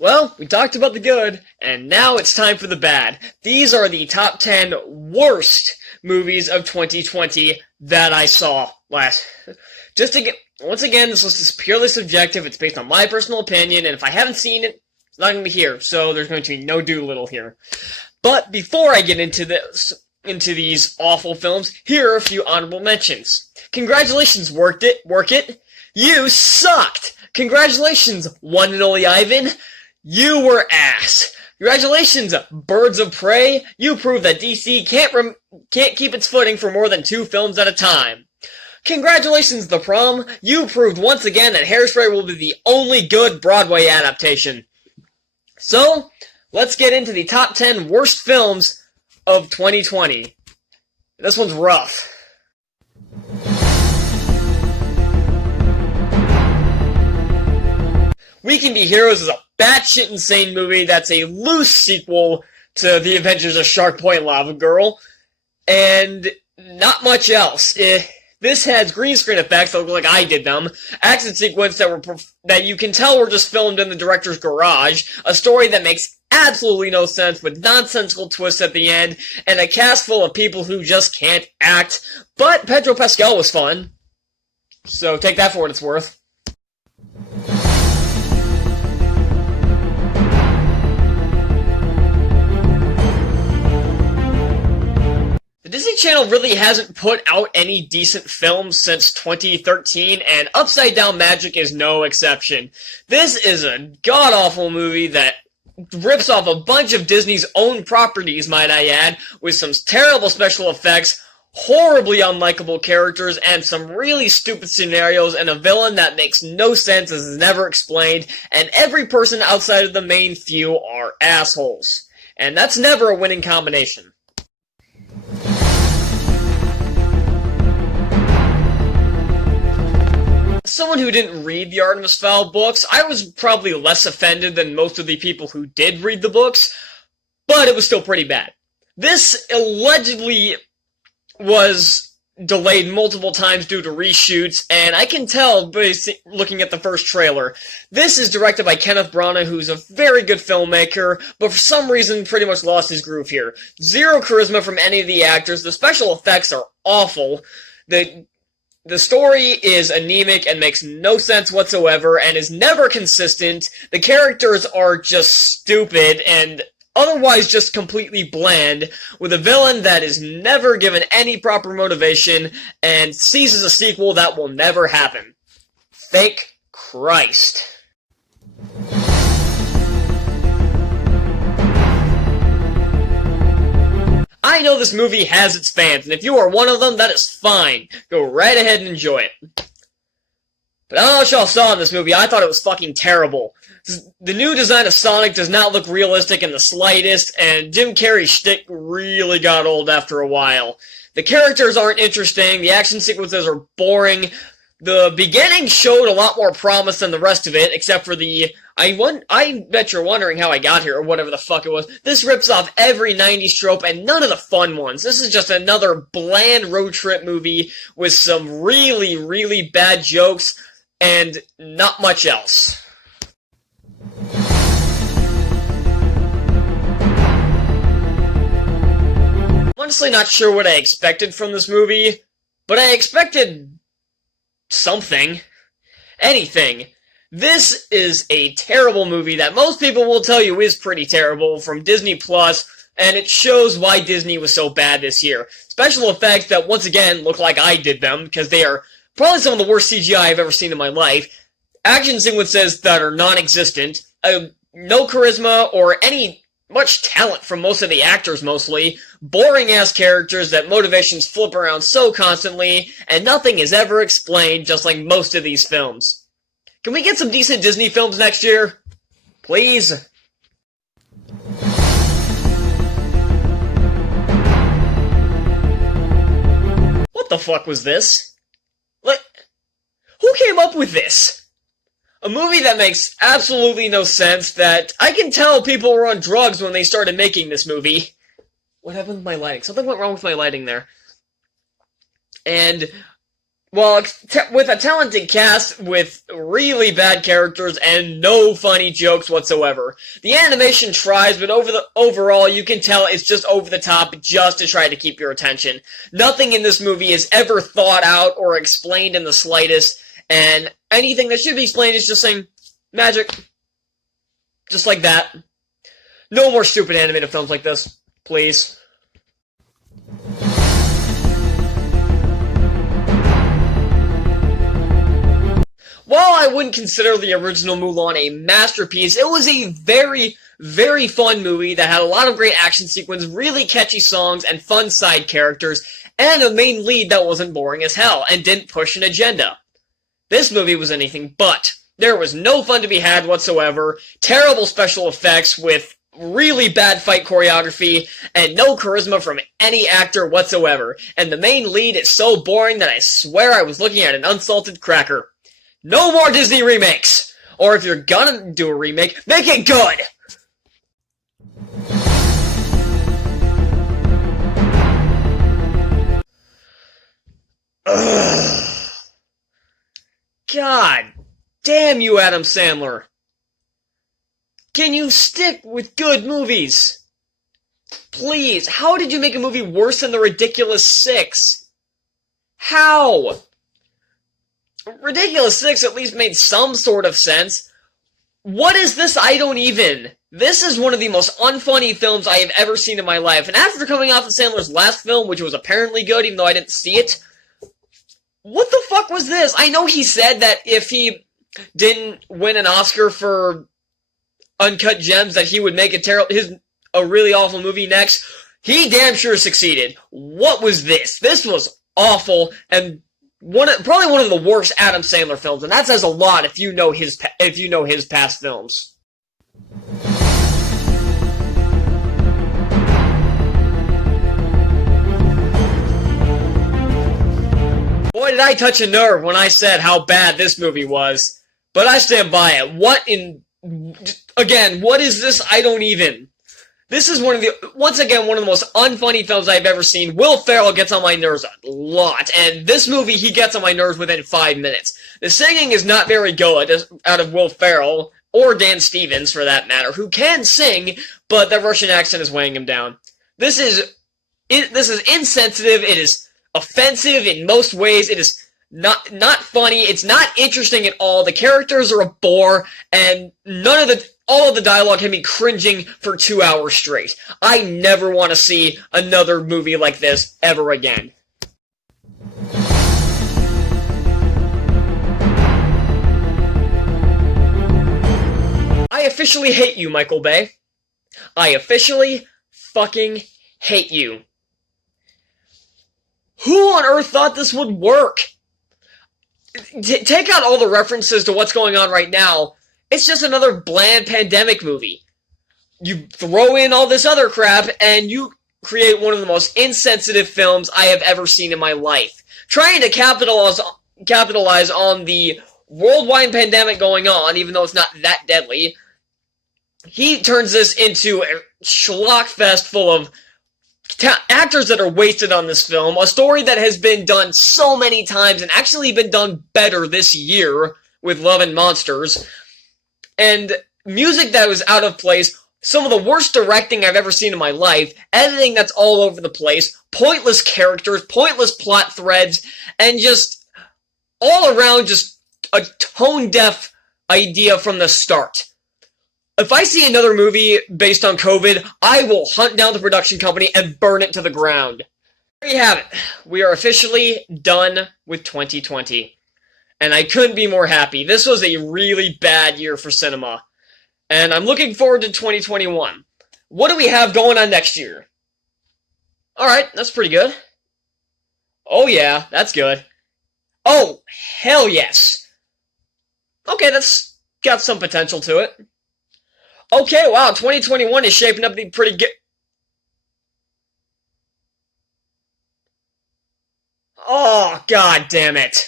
Well, we talked about the good, and now it's time for the bad. These are the top 10 worst movies of 2020 that I saw last. Once again, this list is purely subjective. It's based on my personal opinion, and if I haven't seen it, it's not going to be here, so there's going to be no Doolittle here. But before I get into these awful films, here are a few honorable mentions. Congratulations, Work It. You sucked! Congratulations, One and Only Ivan. You were ass. Congratulations, Birds of Prey. You proved that DC can't keep its footing for more than 2 films at a time. Congratulations, The Prom. You proved once again that Hairspray will be the only good Broadway adaptation. So, let's get into the top 10 worst films of 2020. This one's rough. We Can Be Heroes is a batshit insane movie that's a loose sequel to The Adventures of Shark Boy and Lava Girl, and not much else. This has green screen effects that look like I did them, action sequences that you can tell were just filmed in the director's garage, a story that makes absolutely no sense with nonsensical twists at the end, and a cast full of people who just can't act. But Pedro Pascal was fun, so take that for what it's worth. The Disney Channel really hasn't put out any decent films since 2013, and Upside Down Magic is no exception. This is a god-awful movie that rips off a bunch of Disney's own properties, might I add, with some terrible special effects, horribly unlikable characters, and some really stupid scenarios, and a villain that makes no sense as is never explained, and every person outside of the main few are assholes. And that's never a winning combination. Someone who didn't read the Artemis Fowl books, I was probably less offended than most of the people who did read the books, but it was still pretty bad. This allegedly was delayed multiple times due to reshoots, and I can tell by looking at the first trailer. This is directed by Kenneth Branagh, who's a very good filmmaker, but for some reason pretty much lost his groove here. Zero charisma from any of the actors, the special effects are awful, the story is anemic and makes no sense whatsoever and is never consistent. The characters are just stupid and otherwise just completely bland, with a villain that is never given any proper motivation and seizes a sequel that will never happen. Thank Christ. I know this movie has its fans, and if you are one of them, that is fine. Go right ahead and enjoy it. But I don't know what y'all saw in this movie, I thought it was fucking terrible. The new design of Sonic does not look realistic in the slightest, and Jim Carrey's shtick really got old after a while. The characters aren't interesting, the action sequences are boring. The beginning showed a lot more promise than the rest of it, except for I bet you're wondering how I got here, or whatever the fuck it was. This rips off every 90s trope and none of the fun ones. This is just another bland road trip movie with some really, really bad jokes and not much else. I'm honestly not sure what I expected from this movie, but I expected something. Anything. This is a terrible movie that most people will tell you is pretty terrible from Disney Plus, and it shows why Disney was so bad this year. Special effects that once again look like I did them, because they are probably some of the worst CGI I've ever seen in my life. Action sequences that are non-existent. No charisma or any much talent from most of the actors mostly, boring-ass characters that motivations flip around so constantly, and nothing is ever explained, just like most of these films. Can we get some decent Disney films next year? Please? What the fuck was this? Who came up with this? A movie that makes absolutely no sense, that I can tell people were on drugs when they started making this movie. What happened with my lighting? Something went wrong with my lighting there. And Well, with a talented cast with really bad characters and no funny jokes whatsoever. The animation tries, but overall, you can tell it's just over the top just to try to keep your attention. Nothing in this movie is ever thought out or explained in the slightest, and anything that should be explained is just saying, magic. Just like that. No more stupid animated films like this, please. While I wouldn't consider the original Mulan a masterpiece, it was a very, very fun movie that had a lot of great action sequences, really catchy songs, and fun side characters, and a main lead that wasn't boring as hell, and didn't push an agenda. This movie was anything but. There was no fun to be had whatsoever, terrible special effects with really bad fight choreography, and no charisma from any actor whatsoever, and the main lead is so boring that I swear I was looking at an unsalted cracker. No more Disney remakes! Or if you're gonna do a remake, make it good! Ugh. God damn you, Adam Sandler. Can you stick with good movies? Please, how did you make a movie worse than The Ridiculous Six? How? Ridiculous Six at least made some sort of sense. What is this? I don't even. This is one of the most unfunny films I have ever seen in my life. And after coming off of Sandler's last film, which was apparently good, even though I didn't see it, what the fuck was this? I know he said that if he didn't win an Oscar for Uncut Gems, that he would make a really awful movie next. He damn sure succeeded. What was this? This was awful, and probably one of the worst Adam Sandler films, and that says a lot if you know his past films. Boy, did I touch a nerve when I said how bad this movie was, but I stand by it. What is this? I don't even. This is once again, one of the most unfunny films I've ever seen. Will Ferrell gets on my nerves a lot, and this movie, he gets on my nerves within 5 minutes. The singing is not very good out of Will Ferrell, or Dan Stevens, for that matter, who can sing, but the Russian accent is weighing him down. This is insensitive, it is offensive in most ways, it is not funny, it's not interesting at all, the characters are a bore, and all of the dialogue had me cringing for 2 hours straight. I never want to see another movie like this ever again. I officially hate you, Michael Bay. I officially fucking hate you. Who on earth thought this would work? Take out all the references to what's going on right now. It's just another bland pandemic movie. You throw in all this other crap, and you create one of the most insensitive films I have ever seen in my life. Trying to capitalize on the worldwide pandemic going on, even though it's not that deadly, he turns this into a schlock fest full of actors that are wasted on this film, a story that has been done so many times and actually been done better this year with Love and Monsters, and music that was out of place, some of the worst directing I've ever seen in my life, editing that's all over the place, pointless characters, pointless plot threads, and just all around just a tone-deaf idea from the start. If I see another movie based on COVID, I will hunt down the production company and burn it to the ground. There you have it. We are officially done with 2020. And I couldn't be more happy. This was a really bad year for cinema. And I'm looking forward to 2021. What do we have going on next year? Alright, that's pretty good. Oh yeah, that's good. Oh, hell yes. Okay, that's got some potential to it. Okay, wow, 2021 is shaping up to be pretty good. Oh, god damn it.